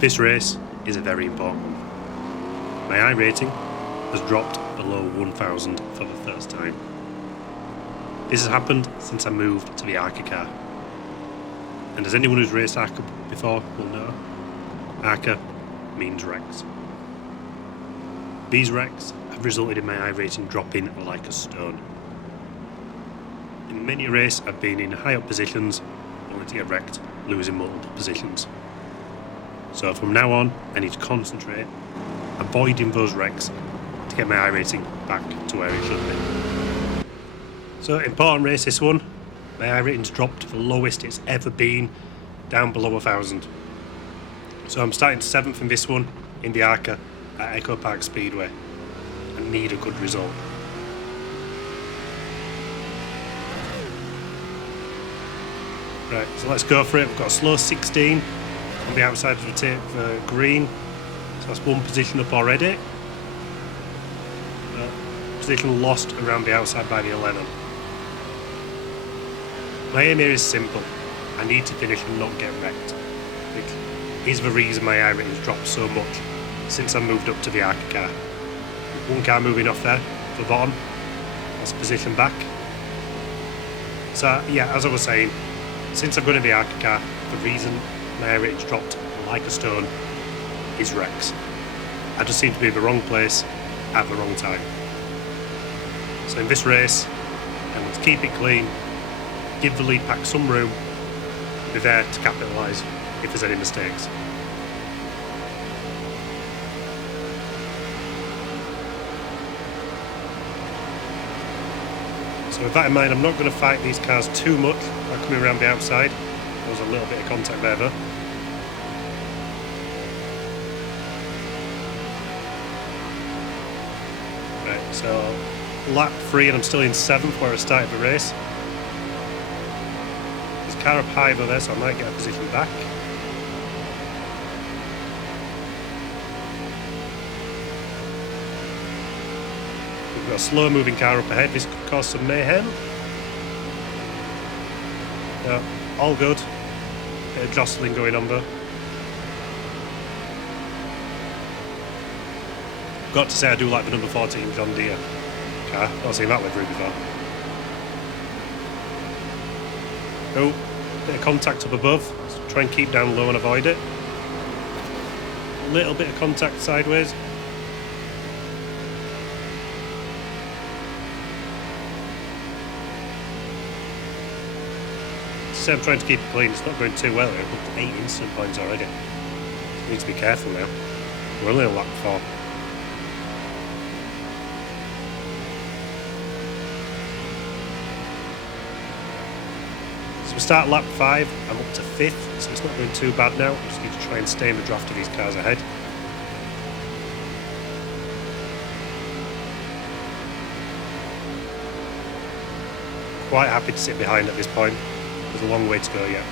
This race is a very important one. My iRating has dropped below 1000 for the first time. This has happened since I moved to the ARCA car. And as anyone who's raced ARCA before will know, ARCA means wrecks. These wrecks have resulted in my iRating dropping like a stone. In many a race I've been in high up positions, only to get wrecked, losing multiple positions. So from now on, I need to concentrate, avoiding those wrecks to get my iRating back to where it should be. So important race this one. My iRating's dropped to the lowest it's ever been, down below 1000. So I'm starting 7th in this one, in the ARCA, at Echo Park Speedway. I need a good result. Right, so let's go for it. We've got a slow 16 on the outside of the tape for green. So that's one position up already. Position lost around the outside by the 11. My aim here is simple. I need to finish and not get wrecked, which is the reason my iRating has dropped so much since I moved up to the ARCA car. One car moving off there, for the bottom. That's position back. So yeah, as I was saying, since I've gone to the ARCA car, the reason my iRating's dropped like a stone is wrecks. I just seem to be in the wrong place at the wrong time. So in this race, I'm going to keep it clean, give the lead pack some room, and be there to capitalise if there's any mistakes. So with that in mind, I'm not going to fight these cars too much by coming around the outside. There was a little bit of contact there though. Right, so lap 3 and I'm still in 7th where I started the race. There's a car up high though there, so I might get a position back. We've got a slow moving car up ahead, this could cause some mayhem. No, all good. Bit of jostling going on though. Got to say I do like the number 14 John Deere car. Not seen that livery before. Oh, bit of contact up above. Let's try and keep down low and avoid it. Little bit of contact sideways. So I'm trying to keep it clean. It's not going too well here. I've got 8 instant points already. Need to be careful now. We're only on lap 4. So we start lap 5, I'm up to 5th, so it's not going too bad now. I just need to try and stay in the draft of these cars ahead. Quite happy to sit behind at this point. There's a long way to go yet.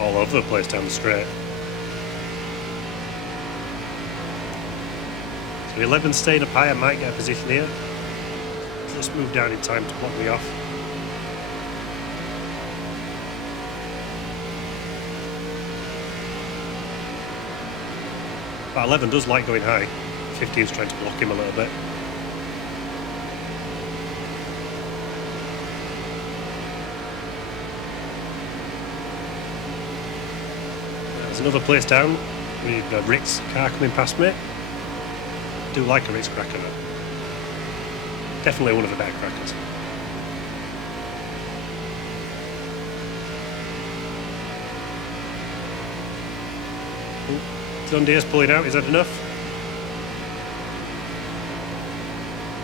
All over the place down the straight. So 11 staying up high, I might get a position here. Just move down in time to block me off. But 11 does like going high. 15's trying to block him a little bit. There's another place down with a Ritz car coming past me. I do like a Ritz cracker though. Definitely one of the better crackers. John Deere's pulling out, is that enough?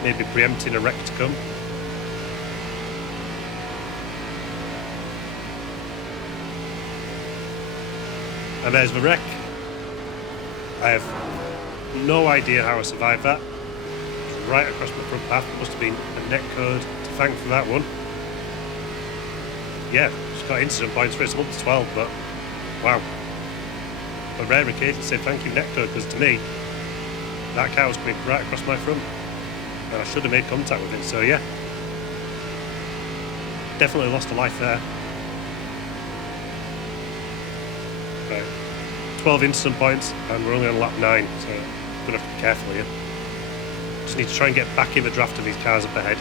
Maybe preempting a wreck to come. And there's the wreck. I have no idea how I survived that. It was right across my front path. Must have been a net code to thank for that one. Yeah, just got incident points for it. It's up to 12, but wow. On rare occasion, say thank you, Nectar, because to me, that car was coming right across my front, and I should have made contact with it. So yeah, definitely lost a life there. Right. 12 instant points, and we're only on lap 9, so I'm gonna have to be careful here. Just need to try and get back in the draft of these cars up ahead.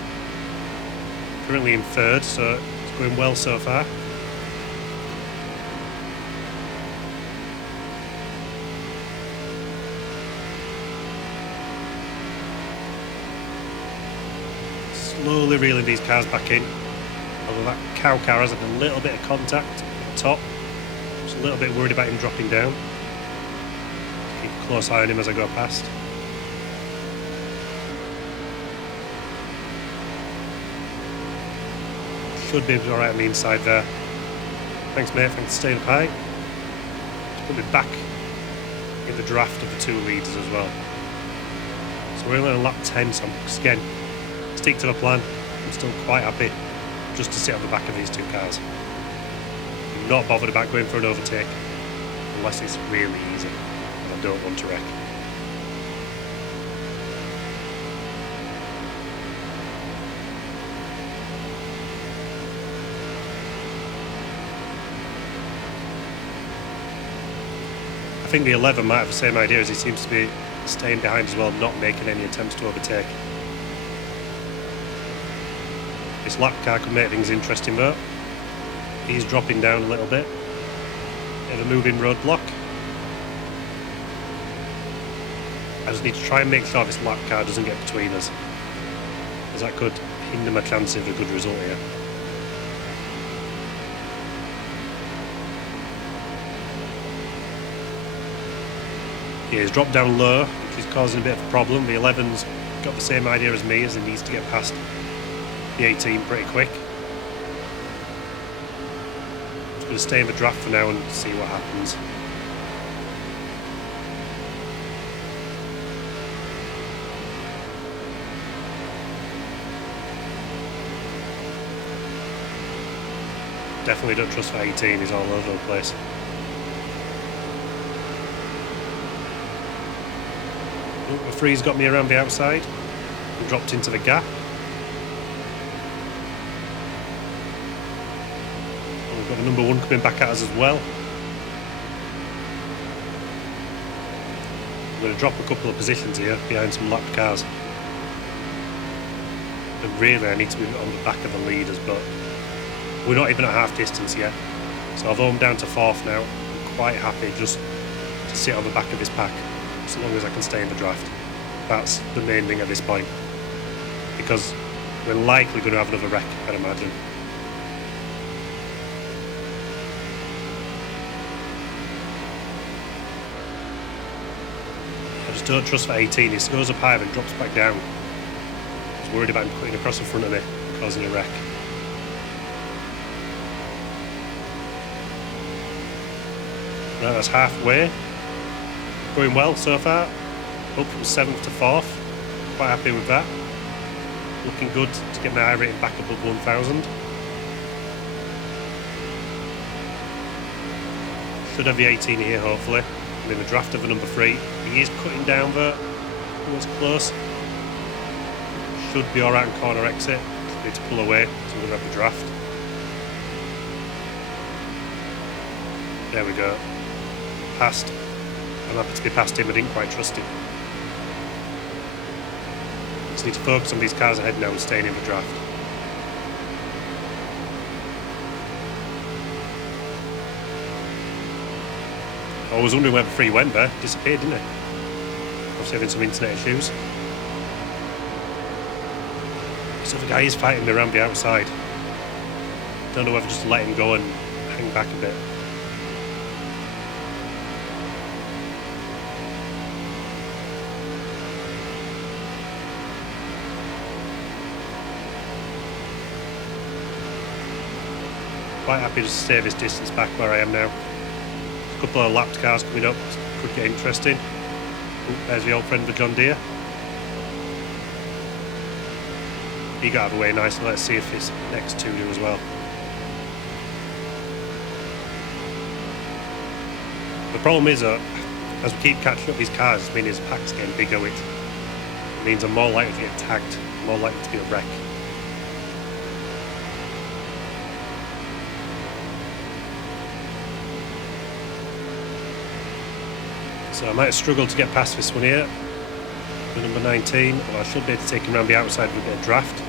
Currently in 3rd, so it's going well so far. Slowly reeling these cars back in, although that cow car has had a little bit of contact at the top. Just a little bit worried about him dropping down. Keep a close eye on him as I go past. Should be alright on the inside there. Thanks mate, thanks for staying up high. Just put me back in the draft of the 2 leaders as well. So we're only on lap 10, so I'm again stick to the plan. I'm still quite happy just to sit on the back of these 2 cars. I'm not bothered about going for an overtake unless it's really easy and I don't want to wreck. I think the 11 might have the same idea, as he seems to be staying behind as well, not making any attempts to overtake. This lap car could make things interesting though. He's dropping down a little bit. Bit of a moving roadblock. I just need to try and make sure this lap car doesn't get between us, as that could hinder my chance of a good result here. Yeah, he's dropped down low, which is causing a bit of a problem. The 11's got the same idea as me, as he needs to get past the 18 pretty quick. I'm just going to stay in the draft for now and see what happens. Definitely don't trust for 18, he's all over the place. The 3's got me around the outside and dropped into the gap. And we've got the number 1 coming back at us as well. I'm going to drop a couple of positions here behind some lapped cars. And really I need to be on the back of the leaders, but we're not even at half distance yet. So although I'm down to 4th now, I'm quite happy just to sit on the back of this pack, so long as I can stay in the draft. That's the main thing at this point, because we're likely going to have another wreck, I'd imagine. I just don't trust for 18. He goes up high and drops back down. I was worried about him cutting across in front of me, causing a wreck. Right, that's halfway. Going well so far. Up from 7th to 4th. Quite happy with that. Looking good to get my iRating back above 1000. Should have the 18 here hopefully. I'm in the draft of the number 3. He is cutting down there. Was close. Should be alright on corner exit. Just need to pull away, so we're going to have the draft. There we go. Passed. I'm happy to be past him, I didn't quite trust him. Just need to focus on these cars ahead now and staying in the draft. I was wondering where the 3 went there. Disappeared, didn't it? Obviously having some internet issues. So the guy is fighting me around the outside. Don't know whether just to let him go and hang back a bit. Quite happy to stay this distance back where I am now. A couple of lapped cars coming up, could get interesting. Ooh, there's the old friend of John Deere. He got out of the way nice, and let's see if his next 2 do as well. The problem is that as we keep catching up these cars, it means his pack's getting bigger, which means I'm more likely to get tagged, more likely to be a wreck. So I might struggle to get past this one here, the number 19, or I should be able to take him around the outside with a bit of draft.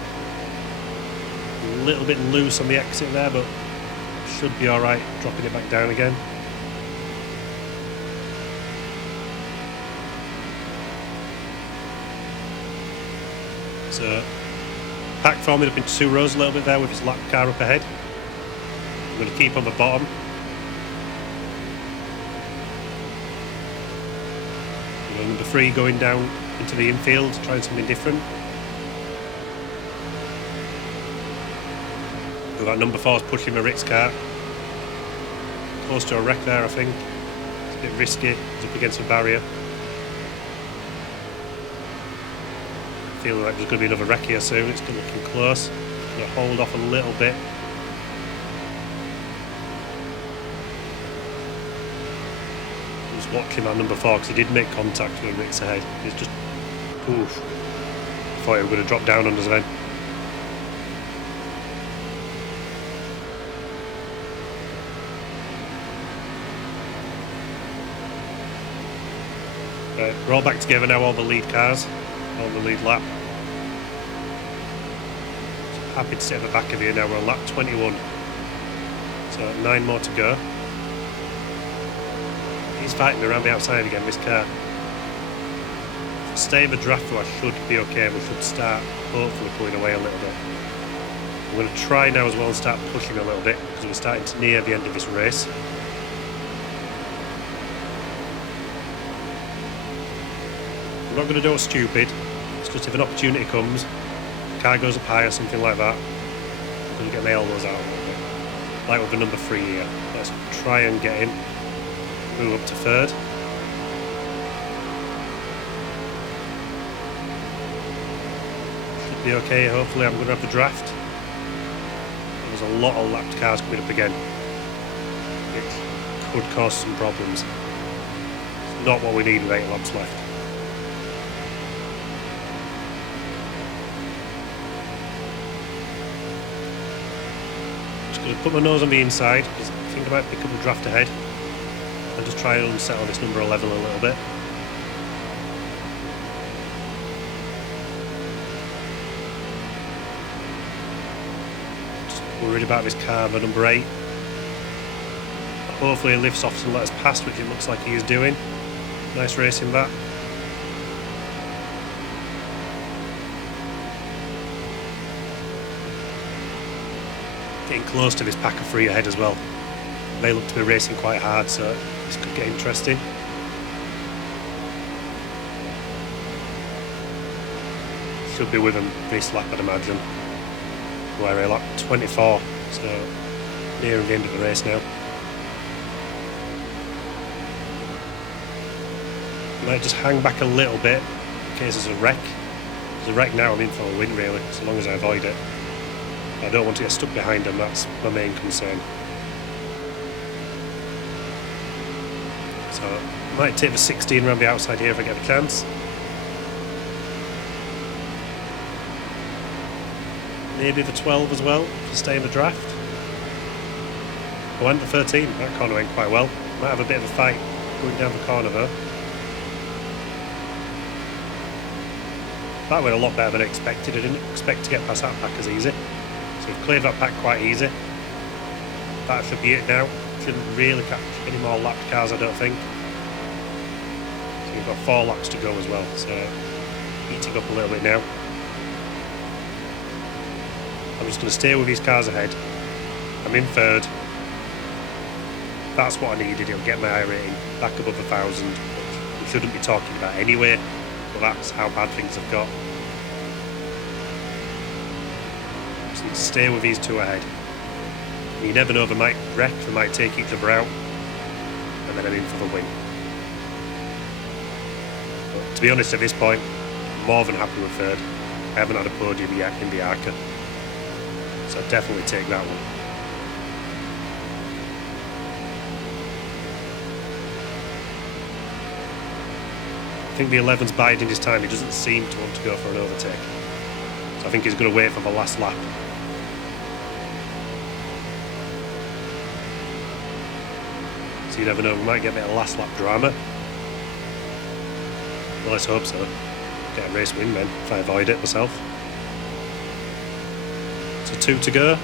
A little bit loose on the exit there, but should be alright dropping it back down again. So pack forming up into 2 rows a little bit there with his lap car up ahead. I'm going to keep on the bottom. Number 3 going down into the infield, trying something different. We've got number 4's pushing a Rick's car. Close to a wreck there, I think. It's a bit risky, it's up against a barrier. I feel like there's going to be another wreck here soon, it's looking close. I'm going to hold off a little bit. Watching that number 4 because he did make contact with Rick's ahead. He's just, oof. Thought he was going to drop down on us then. Right, we're all back together now, all the lead cars, all the lead lap. So happy to sit at the back of here now, we're on lap 21. So 9 more to go. He's fighting around the outside again, this car. If I stay in the draft though, I should be okay. We should start hopefully pulling away a little bit. I'm going to try now as well and start pushing a little bit because we're starting to near the end of this race. I'm not going to do it stupid. It's just if an opportunity comes, the car goes up high or something like that, I'm going to get my elbows out a little bit. Like with the number 3 here. Let's try and get him. Move up to 3rd. Should be okay, hopefully. I'm going to have the draft. There's a lot of lapped cars coming up again. It could cause some problems. It's not what we need with 8 laps left. Just going to put my nose on the inside because I think I might pick up the draft ahead. And just try and unsettle this number 11 a little bit. Just worried about this car, the number 8. Hopefully he lifts off and let us past, which it looks like he is doing. Nice racing that. Getting close to this pack of 3 ahead as well. They look to be racing quite hard, so this could get interesting. Should be with them this lap, I'd imagine. We're at lap 24, so nearing the end of the race now. Might just hang back a little bit in case there's a wreck. If there's a wreck now, I'm in for a win really, so long as I avoid it. I don't want to get stuck behind them, that's my main concern. So I might take the 16 around the outside here if I get a chance. Maybe the 12 as well to stay in the draft. I went to 13, that corner went quite well. Might have a bit of a fight going down the corner though. That went a lot better than I expected. I didn't expect to get past that pack as easy. So we've cleared that pack quite easy. That should be it now. Shouldn't really catch any more lapped cars, I don't think. So we've got 4 laps to go as well, so heating up a little bit now. I'm just going to stay with these cars ahead. I'm in 3rd. That's what I needed. It'll get my iRating back above 1,000, which we shouldn't be talking about anyway, but that's how bad things have got. Just need to stay with these 2 ahead. You never know, they might wreck, they might take each other out, and then I'm in for the win. But to be honest, at this point, I'm more than happy with 3rd. I haven't had a podium yet in the ARCA, so I'd definitely take that one. I think the 11's biding his time. He doesn't seem to want to go for an overtake. So I think he's going to wait for the last lap. So you never know, we might get a bit of last lap drama. Well, let's hope so. Get a race win then, if I avoid it myself. So 2 to go.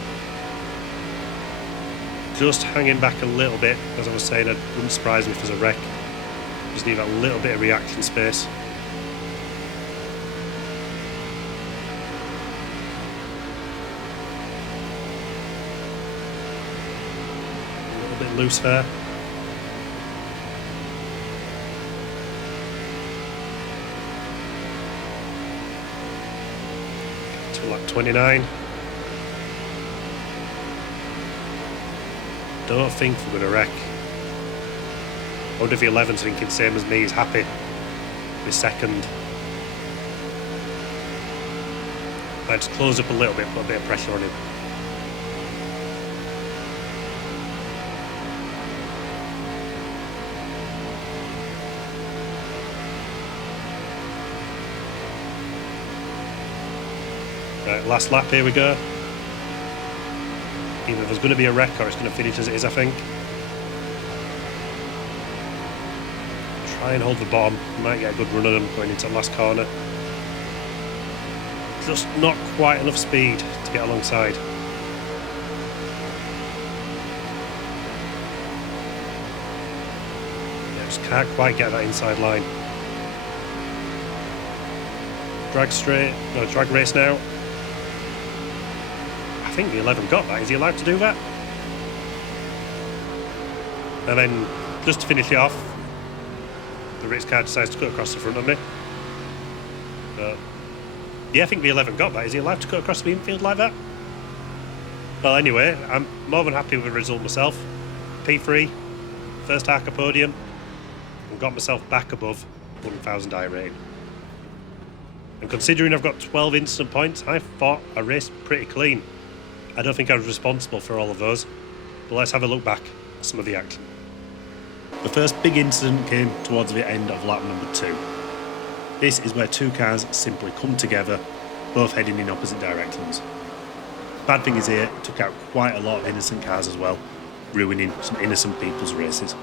Just hanging back a little bit, as I was saying, it wouldn't surprise me if there's a wreck. Just need a little bit of reaction space. A little bit loose there. To lap 29. Don't think we're going to wreck. I wonder if the 11's thinking same as me, he's happy with second. Let's close up a little bit, put a bit of pressure on him. Right, last lap, here we go. Either there's going to be a wreck or it's going to finish as it is, I think. Try and hold the bottom. Might get a good run on them going into the last corner. Just not quite enough speed to get alongside. Yeah, just can't quite get that inside line. Drag race now. I think the 11 got that. Is he allowed to do that? And then, just to finish it off, the race car decides to cut across the front of me. But, yeah, I think the 11 got that. Is he allowed to cut across the infield like that? Well, anyway, I'm more than happy with the result myself. P3, first ARCA podium, and got myself back above 1,000 iRating. And considering I've got 12 instant points, I thought I raced pretty clean. I don't think I was responsible for all of those, but let's have a look back at some of the action. The first big incident came towards the end of lap number 2. This is where two cars simply come together, both heading in opposite directions. Bad thing is here, it took out quite a lot of innocent cars as well, ruining some innocent people's races.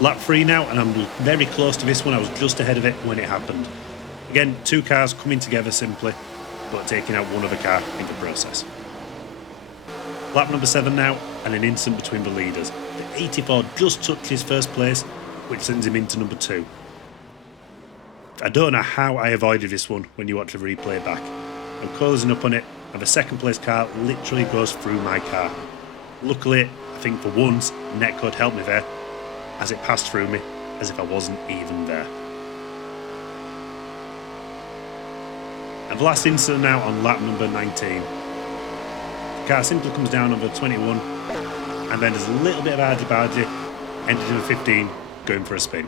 Lap 3 now, and I'm very close to this one. I was just ahead of it when it happened. Again, two cars coming together simply, but taking out one other car in the process. Lap number 7 now, and an incident between the leaders. The 84 just touches first place, which sends him into number 2. I don't know how I avoided this one when you watch the replay back. I'm closing up on it, and the second place car literally goes through my car. Luckily, I think for once, netcode helped me there, as it passed through me as if I wasn't even there. And the last incident now on lap number 19. The car simply comes down over 21, and then there's a little bit of argy-bargy, ended in a 15, going for a spin.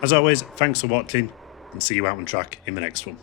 As always, thanks for watching, and see you out on track in the next one.